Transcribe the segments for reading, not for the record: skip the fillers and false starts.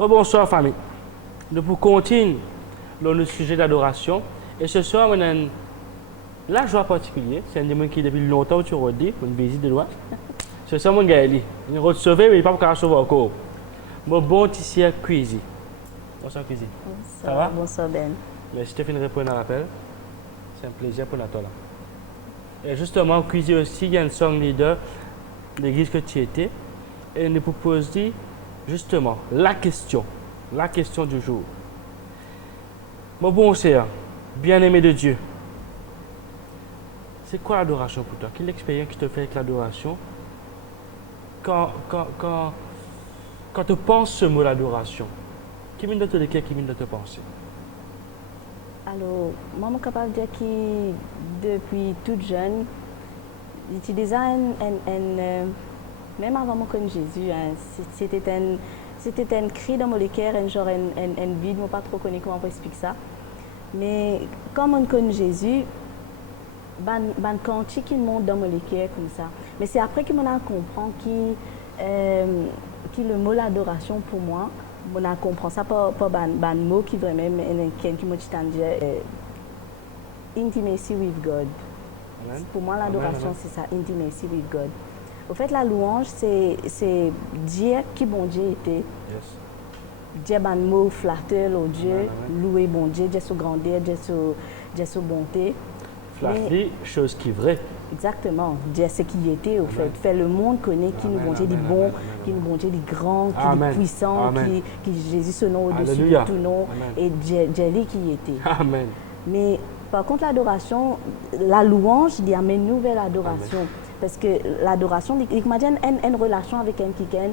Rebonsoir famille. Nous pour continuer le sujet d'adoration. Et ce soir, on a la joie particulière. C'est un des gens qui depuis longtemps tu redis pour une visite de loi. Ce soir, mon gars, il est sauvé, mais il n'est pas encore sauvé encore. Mon bon tissier cuisine. Bonsoir cuisine. Ça va? Bonsoir Ben. Merci de répondre à l'appel. C'est un plaisir pour nous là. Et justement, cuisine aussi, il y a une song leader de l'église que tu étais. Et nous propose justement la question du jour. Mon bon cher, bien-aimé de Dieu, c'est quoi l'adoration pour toi? Quelle expérience que tu te fais avec l'adoration? Quand tu penses ce mot l'adoration, qui vient de te dire, qui vient de te penser? Alors, moi, je suis capable de dire que depuis toute jeune, j'utilisais même avant de connaître Jésus, hein, c'était un cri dans mon cœur, un genre, un vide, je ne sais pas trop comment on expliquer ça. Mais quand on connaît Jésus, ban cantique qui monte dans mon cœur comme ça. Mais c'est après que je comprends que le mot l'adoration pour moi, je comprends ça par ban mot qui vraiment qui me dit intimacy with God. Amen. Pour moi l'adoration c'est ça, intimacy with God. Au fait la louange c'est dire qui bon Dieu était. Yes. Dire ban mot flatteur au Dieu, Amen. louer bon Dieu, dire sa grandeur, dire sa bonté. Flatter, chose qui est vraie. Exactement, Dieu c'est qui était au fait. Faire le monde connaît qui nous bon Dieu dit bon, qui nous bon Dieu dit grand, qui est puissant, qui Jésus son nom au-dessus de tout nom et Dieu qui était. Amen. Mais par contre l'adoration, la louange, il y a une nouvelle adoration. Amen. Parce que l'adoration, il m'a dit une relation avec quelqu'un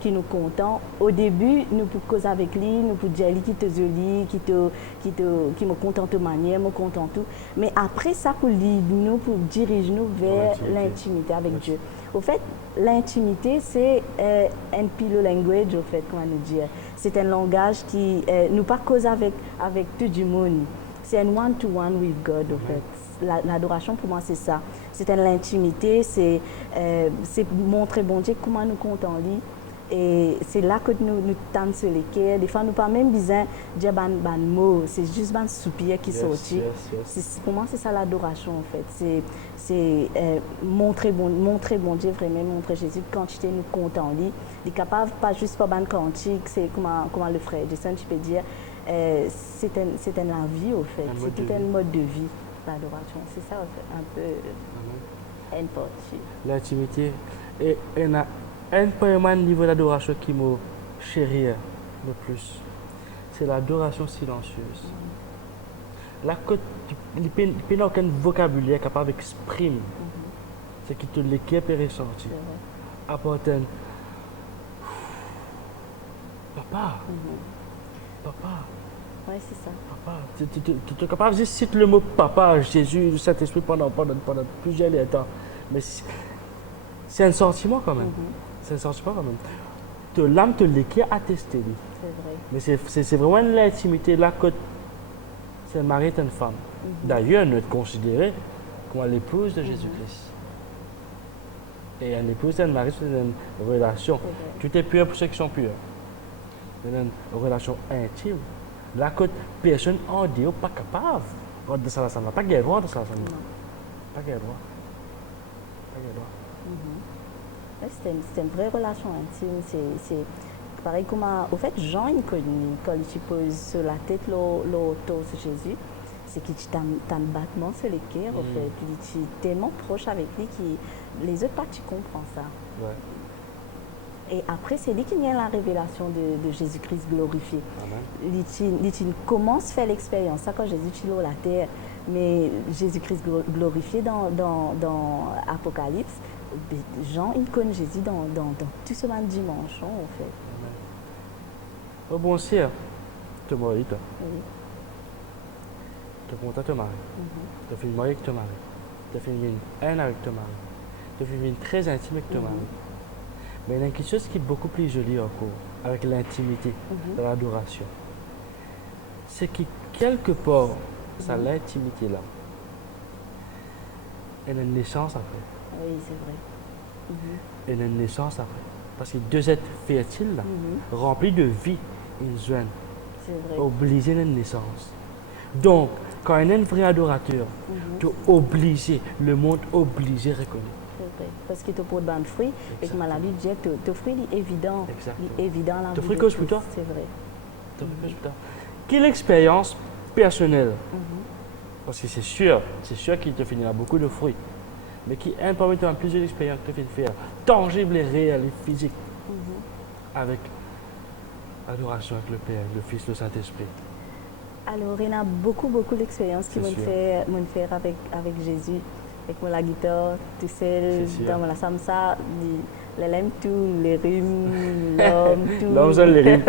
qui nous content. Au début, nous pour causer avec lui, nous pour dire qui te joli, qui me contente de manière, me contente tout. Mais après ça, pour nous, pour diriger nous vers l'intimité avec Dieu. Au fait, l'intimité, c'est un pilot language, au fait, comment nous dire. C'est un langage qui nous pas cause avec tout le monde. C'est un one-to-one with God, au fait. L'adoration pour moi c'est ça, c'est l'intimité, c'est montrer bon Dieu comment nous comptons en lui et c'est là que nous tendons sur les cœurs. Des fois nous pas même besoin de dire ban mot, c'est juste ban soupir qui sortit. Pour moi c'est ça l'adoration en fait, c'est montrer bon Dieu vraiment, montrer Jésus quantité nous comptons en lui. Il est capable pas juste par ban cantique, c'est comment le frère Jason tu peux dire, c'est la vie au fait, c'est tout un mode de vie. L'adoration, c'est ça un peu important. L'intimité. Et il y a un premier niveau d'adoration qui me chérit le plus. C'est l'adoration silencieuse. Là, il n'y a aucun vocabulaire capable d'exprimer ce qui te l'équipe est ressenti. Apporte un papa. Papa. Oui, c'est ça. Papa, tu es capable de citer le mot papa, Jésus, le Saint-Esprit pendant plusieurs temps. Mais c'est un sentiment quand même. C'est un sentiment quand même. L'âme te l'écrit attesté. C'est vrai. Mais c'est vraiment l'intimité là que c'est un mari et une femme. D'ailleurs, nous sommes considérés comme l'épouse de Jésus-Christ. Et un épouse et un mari, c'est une relation. Tu es pur pour ceux qui sont purs. C'est une relation intime. Là, que personne en dit pas capable de ça, pas de droit de ça. Pas de droit. C'est une vraie relation intime. C'est pareil comme au fait, Jean, quand il pose sur la tête l'auto de Jésus, c'est qu'il t'a un battement sur les cœurs, au fait. Il est tellement proche avec lui que les autres parties comprennent ça. Ouais. Et après, c'est lui qui vient la révélation de Jésus-Christ glorifié. Il commence à faire l'expérience, ça quand Jésus est sur la terre, mais Jésus-Christ glorifié dans Apocalypse, Jean, il connaît Jésus dans tout ce même dimension, en fait. Oh bon, si, tu es marié, toi. Oui. Tu es content de te marier. Tu as fait une mariée avec ton mari. Tu as fait une haine avec ton mari. Tu as fait une très intime avec ton mari. Mais il y a quelque chose qui est beaucoup plus joli encore, avec l'intimité de l'adoration. C'est que quelque part, ça l'intimité là, elle a une naissance après. Oui, c'est vrai. Elle a une naissance après. Parce que deux êtres fertiles, là, remplis de vie, ils joignent, C'est vrai. obligés de naissance. Donc, quand il y a un vrai adorateur, tu es obligé, le monde obligé de reconnaître. C'est vrai. Parce que tu portes de fruits et comme la Bible dit, tes fruits sont évidents. Exactement. Évident la Tes vie fruits de causent tous. pour toi? C'est vrai. Quelle expérience personnelle, parce que c'est sûr qu'il te finira beaucoup de fruits, mais qui est parmi toi plusieurs expériences que tu fais faire, tangibles et réelles et physiques, avec l'adoration avec le Père, le Fils, le Saint-Esprit. Alors, il y a beaucoup d'expériences qui C'est m'ont sûr. fait avec Jésus, avec la guitare, tout seul, C'est sûr. dans la samsa, les lames, tout, les rimes, l'homme, tout. L'homme, ça, les rimes.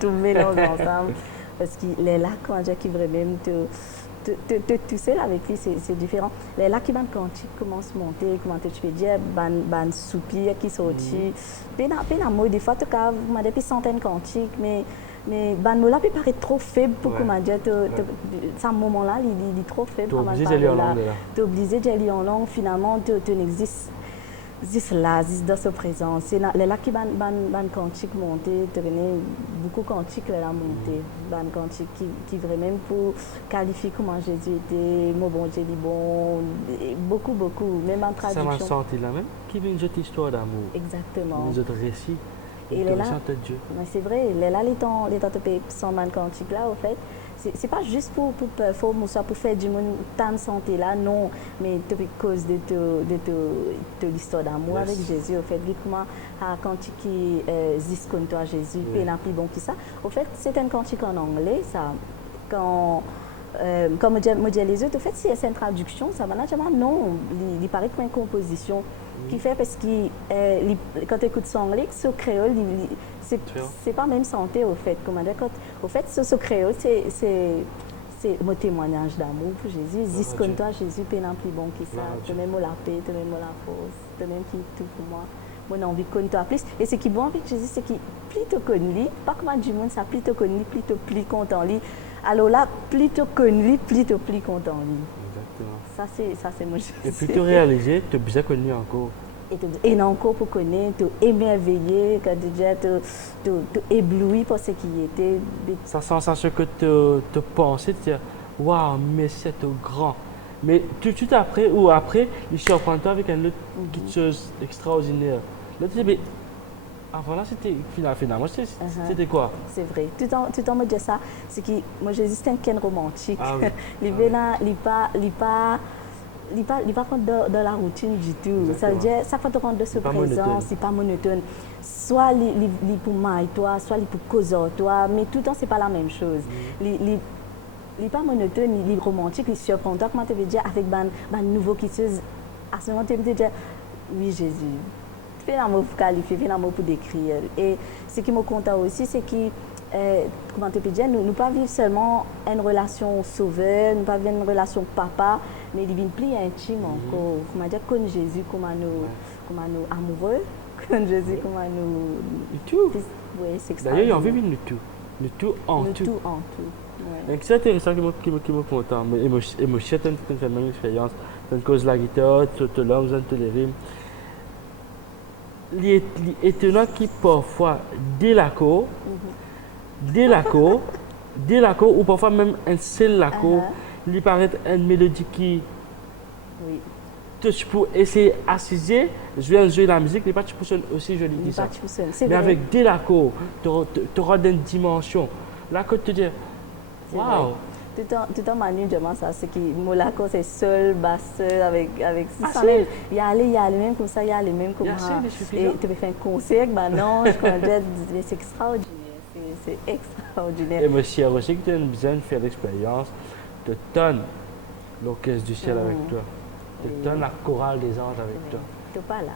Tout mélange ensemble. Parce qu'il est là, quand qui vraiment tout seul avec lui, c'est différent. Les là qui van cantique commence à monter, comment tu peux dire, ban soupir qui sortit. Puis dans mot des fois tu as des centaines de cantiques, mais ban mot là peut paraître trop faible pour Ouais. comment dire, ce moment là il est trop faible. Tu es obligé d'aller en langue là. Tu es obligé d'aller en langue, finalement tu n'existes. Zis là, zis dans sa présence. C'est là qui ban cantique monté, tu connais beaucoup de cantiques là monté, ban cantique qui vraiment pour qualifier comment Jésus était, mon bon Dieu dit bon, beaucoup, même en Ça m'a traduction. senti là même, qui vient une autre histoire d'amour, Exactement. une autre récit, Et une là, intéressante de Dieu. mais c'est vrai, là, les temps de son ban cantique là, au fait, c'est pas juste pour performer ou soit pour faire du monde tant santé là, non, mais à cause de l'histoire d'amour Yes. avec Jésus, au fait, vu comment un cantique qui zis contre toi Jésus, Oui. puis il n'a plus bon que ça. Au fait, c'est un cantique en anglais, ça, quand comme me dit les autres, au fait, si c'est une traduction, ça va naturellement, non, il paraît comme une composition qui fait parce que quand tu écoutes son anglais, ce créole, c'est pas même santé au fait. Comment dire, au fait, ce créole, c'est mon témoignage d'amour pour Jésus. Dis comme toi, Jésus, peut n'en plus bon que ça. Tu même la paix, tu même la force, tu même qui tout pour moi. Moi, j'ai envie de connaître toi plus. Et ce qui est bon avec Jésus, c'est qu'il plus te connaît, pas comme du monde, ça plus te connaît, plus te plus content lui. Alors là, plus te connaît, plus te plus content lui. Exactement. Ça c'est mon Jésus. Et puis tu réalises, tu as bien connu encore. Et encore pour connaître, tu émerveillé, quand tu ébloui par ce qui était. Sa sensation que tu pensais, tu dis, waouh, mais c'est grand. Mais tout de suite après, il surprend toi avec une autre quelque chose d'extraordinaire. Là, tu dis, mais avant là, c'était finalement, c'était quoi? C'est vrai. Tout le temps, me dit ça, c'est que moi, Jésus, c'est un ken romantique. Ah oui. Il pas contre dans la routine du tout. Ça veut dire, ça fait te rendre de ce présent, c'est pas monotone. Soit il pour moi et toi, soit il pour causer toi, mais tout le temps, c'est pas la même chose. Il n'est pas monotone, il est romantique, il surprend toi, comment tu veux dire, avec un nouveau qui se. À ce moment, tu veux dire, oui, Jésus. Tu fais l'amour pour qualifier, tu fais l'amour pour décrire. Et ce qui me compte aussi, c'est que. Comment te peux dire, nous ne pas vivre seulement une relation sauveur, nous pas vivre une relation papa, mais il y a une plus intime encore. Comment dire, comme Jésus, comment nous amoureux, comme Jésus, comment nous. Et tout. Oui, c'est D'ailleurs, il y a envie de nous tout en tout. Tout en tout. Donc c'est intéressant qui me content. Mais moi, je suis une même expérience. Tu cause la guitare, tu l'homme, tu les rimes. Il est étonnant qui parfois, dès la cour, ou parfois même un seul accord, il paraît une mélodie qui, tu peux essayer d'assiser, je vais jouer la musique, mais pas tu peux aussi joli que ça. Mais avec des accords, tu auras une dimension. Là, quand tu dis, waouh! Tout le temps, Manu demande ça, c'est que l'accord c'est seul, basse, seul, avec ça. Il y a les mêmes comme ça, il y a les mêmes comme ça. Et tu peux faire un concert, non, c'est extraordinaire. C'est extraordinaire. Et monsieur aussi que tu as besoin de faire l'expérience, te donne l'orchestre du ciel avec toi, te donne la chorale des anges avec toi. Tu n'es pas là.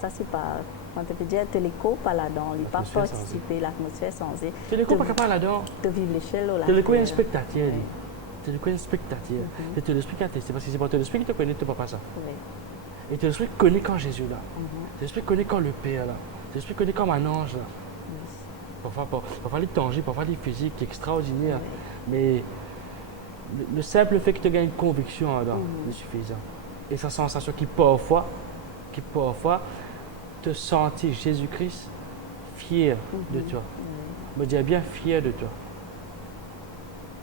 Ça, c'est pas. Quand tu peux dire, tu l'écho pas là-dedans, il pas participer, l'atmosphère censée. Tu l'écho pas là-dedans. Tu vis l'échelle là. Tu l'écho un spectateur. Tu l'écho un spectateur. Et tu l'expliques, c'est parce que c'est pas tu l'expliques que tu connais, tu ne pas ça. Et tu l'expliques connais quand Jésus là. Tu l'expliques connais quand le Père là. Tu l'expliques connais quand un ange là. Parfois les tangibles, parfois les physiques, extraordinaires. Mais le simple fait que tu gagnes une conviction là, est suffisant. Et sa sensation qui parfois, te sentir Jésus-Christ fier de toi. Me dire bien fier de toi.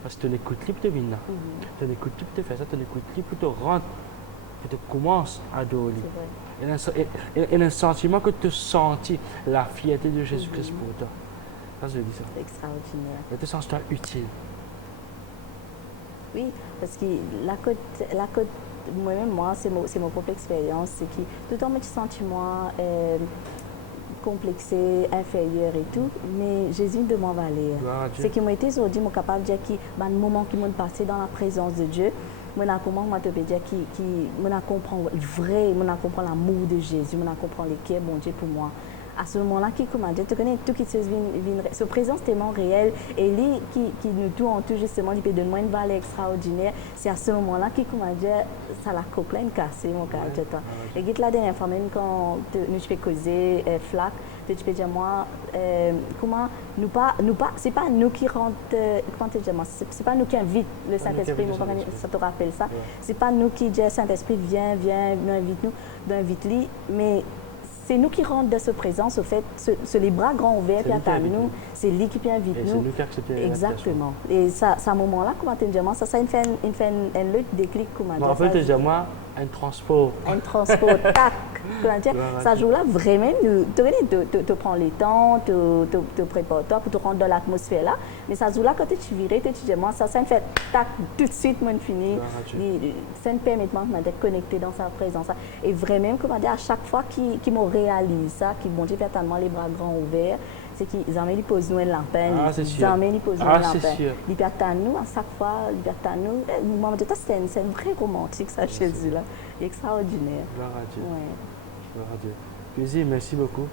Parce que tu l'écoutes libre de venir. Tu l'écoutes libre de faire ça, tu l'écoutes libre pour te rendre, pour te commencer à adorer. Il y a un sentiment que tu sens la fierté de Jésus-Christ pour toi. Ça, je dis ça. C'est extraordinaire. Et tu sens toi utile. Oui, parce que la côte moi-même, c'est mon propre expérience, c'est que tout le temps, je sens moi complexé, inférieur et tout, mais Jésus me demande à aller. C'est que moi, aujourd'hui, je suis capable de dire que le moment qui m'a passé dans la présence de Dieu, je peux dire que je comprends vrai, je comprends l'amour de Jésus, je comprends le cœur bon Dieu pour moi. À ce moment-là, qui comment dire, tu connais tout qui se vient, sa présence tellement réelle et lui qui nous tout en tout justement, il peut donner une valeur extraordinaire. C'est à ce moment-là qui comment dire, ça la coque là, une cassée mon cas. Et la dernière fois même quand nous fais causer flac, tu peux dire moi comment nous pas c'est pas nous qui rentre comment te dire moi c'est pas nous qui invite le Saint-Esprit, ça te rappelle ça. C'est pas nous qui dit Saint-Esprit viens invite lui, mais c'est nous qui rentrons de cette présence, au fait, les bras grands ouverts, puis à nous, c'est lui qui invite nous. C'est nous qui acceptons. Exactement. Et ça, à un moment-là, comment tu dis, ça il fait un autre déclic, comment dire. En fait, tu dis, moi, un transport. Un transport, tac. Ça joue là, vraiment, tu prends le temps, tu prépares toi pour te rendre dans l'atmosphère là. Mais ça joue là, quand tu virais, tu dis, moi, ça me fait tac, tout de suite, moi, fini. Ça me permet d'être connecté dans sa présence. Et vraiment, comment dire, à chaque fois qu'ils me réalisent ça, qu'ils vont dire tellement les bras grands ouverts, c'est qu'ils amènent, ils posent nous un lapin. Ils amènent, ils posent nous un lapin. Ils perdent à nous, à chaque fois, ils perdent à nous. Moi, c'est un vrai romantique, ça, Jésus-là. Extraordinaire. Gloire à Dieu. Ouais. Gloire à Dieu. Plaisir, merci beaucoup.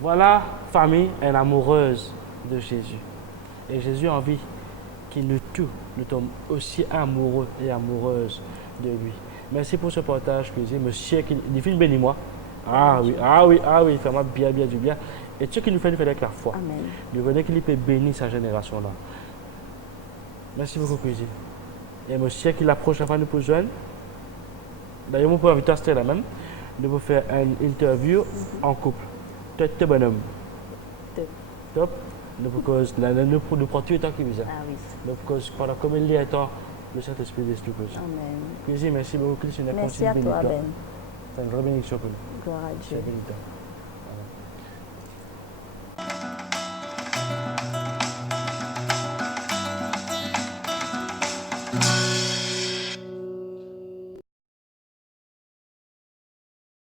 Voilà, famille, une amoureuse de Jésus. Et Jésus a envie qu'il nous tous, nous sommes aussi amoureux et amoureuses de lui. Merci pour ce partage, plaisir. Monsieur, il fait une bénis-moi. Ah oui, fais-moi bien du bien. Et ce qu'il nous fait avec la foi. Amen. Nous voulons qu'il peut bénir sa génération-là. Merci beaucoup, plaisir. Et monsieur, qui la prochaine fois nous pouvons joindre. D'ailleurs, nous pouvons inviter à Stella même. Nous pouvons faire une interview en couple. Tout bonhomme. Top. Nous pouvons prendre tout le temps qu'il veut. Ah oui. Nous pouvons pendant combien de temps le Saint-Esprit nous pose. Amen. Plaisir, merci beaucoup. Merci à toi, Ben. C'est une vraie bénédiction pour nous. Gloire à Dieu.